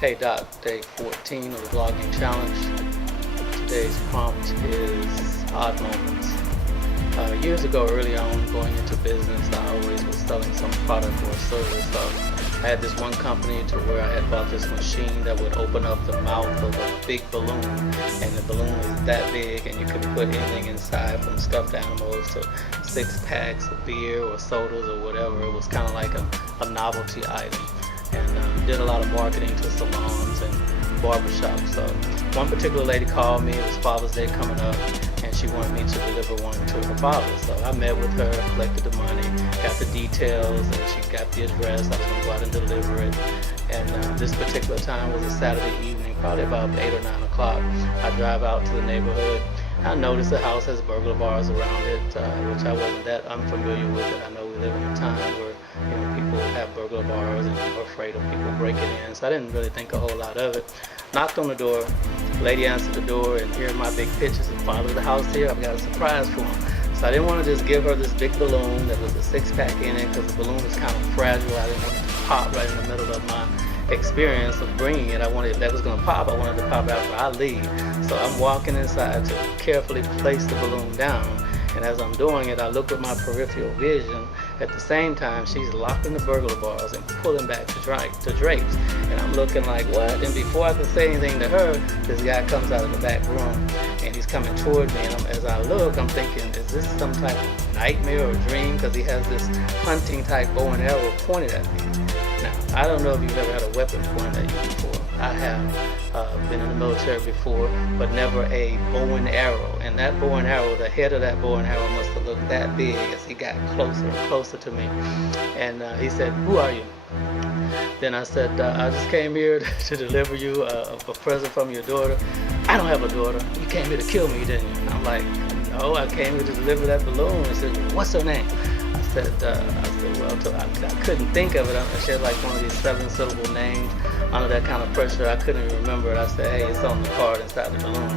Hey Doc, day 14 of the blogging challenge. Today's prompt is odd moments. Years ago, early on, going into business, I always was selling some product or service. I had this one company to where I had bought this machine that would open up the mouth of a big balloon, and the balloon was that big, and you could put anything inside, from stuffed animals to 6 packs of beer or sodas or whatever. It was kind of like a novelty item, and did a lot of marketing to salons and barbershops. So one particular lady called me. It was Father's Day coming up, and she wanted me to deliver one to her father. So I met with her, collected the money, got the details, and she got the address. I was going to go out and deliver it. And this particular time was a Saturday evening, probably about 8 or 9 o'clock. I drive out to the neighborhood. I noticed the house has burglar bars around it, which I wasn't that unfamiliar with it. I know we live in a time where people have burglar bars and are afraid of people breaking in, so I didn't really think a whole lot of it. Knocked on the door, lady answered the door, and here my big pictures of father of the house here. I've got a surprise for him. So I didn't want to just give her this big balloon that was a 6-pack in it, because the balloon was kind of fragile. I didn't want it to pop right in the middle of my experience of bringing it. I wanted, if that was going to pop, I wanted to pop after I leave. So I'm walking inside to carefully place the balloon down, and as I'm doing it, I look with my peripheral vision. At the same time, she's locking the burglar bars and pulling back the drapes. And I'm looking like, what? And before I can say anything to her, this guy comes out of the back room, and he's coming toward me. And as I look, I'm thinking, is this some type of nightmare or dream? Because he has this hunting type bow and arrow pointed at me. Now, I don't know if you've ever had a weapon pointed at you before. I have been in the military before, but never a bow and arrow. And that bow and arrow, the head of that bow and arrow must have looked that big as he got closer and closer to me. And he said, "Who are you?" Then I said, "I just came here to deliver you a present from your daughter." "I don't have a daughter. You came here to kill me, didn't you?" And I'm like, "No, I came here to deliver that balloon." He said, "What's her name?" I said, well, I couldn't think of it. She had like one of these 7-syllable names. Under that kind of pressure, I couldn't even remember it. I said, "Hey, it's on the card inside the balloon."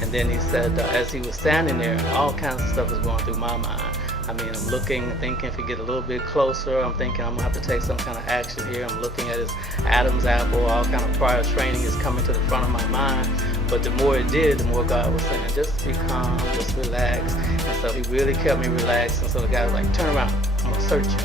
And then he said, as he was standing there, all kinds of stuff was going through my mind. I mean, I'm looking, thinking if he get a little bit closer, I'm thinking I'm gonna have to take some kind of action here. I'm looking at his Adam's apple, all kind of prior training is coming to the front of my mind. But the more it did, the more God was saying, just be calm, just relax. And so he really kept me relaxed. And so the guy was like, "Turn around, I'm gonna search you."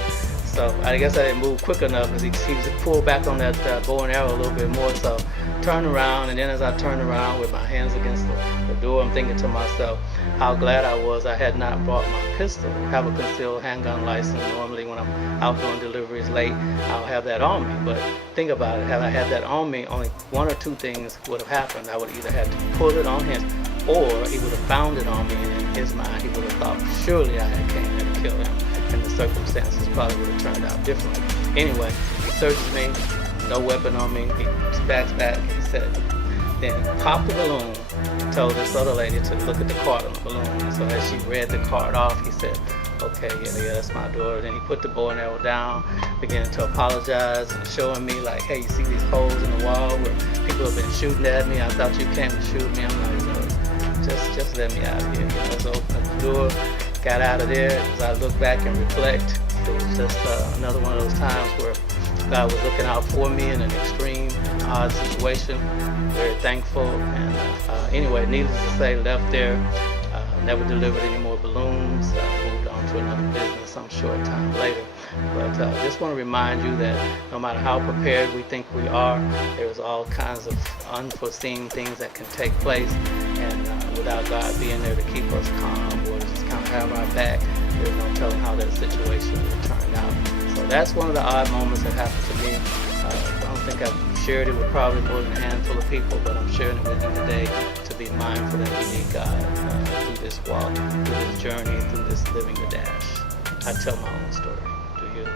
So I guess I didn't move quick enough, because he was pulled back on that bow and arrow a little bit more. So turn around, and then as I turned around with my hands against the door, I'm thinking to myself how glad I was I had not brought my pistol. I have a concealed handgun license. Normally when I'm out doing deliveries late, I'll have that on me. But think about it, had I had that on me, only one or two things would have happened. I would either had to pull it on him, or he would have found it on me, and in his mind he would have thought surely I had came there to kill him, and the circumstances probably would have turned out differently. Anyway, he searches me, no weapon on me, he backs back, and he said, then he popped the balloon, told this other lady to look at the card on the balloon. And so as she read the card off, he said, "Okay, yeah, that's my daughter." Then he put the bow and arrow down, began to apologize and showing me like, "Hey, you see these holes in the wall where people have been shooting at me? I thought you came to shoot me." I'm like, "No, just let me out of here." So I opened the door, got out of there. As I look back and reflect, it was just another one of those times where God was looking out for me in an extreme, odd situation. Very thankful. And anyway, needless to say, left there, never delivered any more balloons, moved on to another business some short time later. But just want to remind you that no matter how prepared we think we are, there's all kinds of unforeseen things that can take place. And without God being there to keep us calm or to just kind of have our back, there's no telling how that situation will turn out. So that's one of the odd moments that happened to me. I don't think I've shared it with probably more than a handful of people, but I'm sharing it with you today to be mindful that we need God through this walk, through this journey, through this living the dash. I tell my own story. Do you?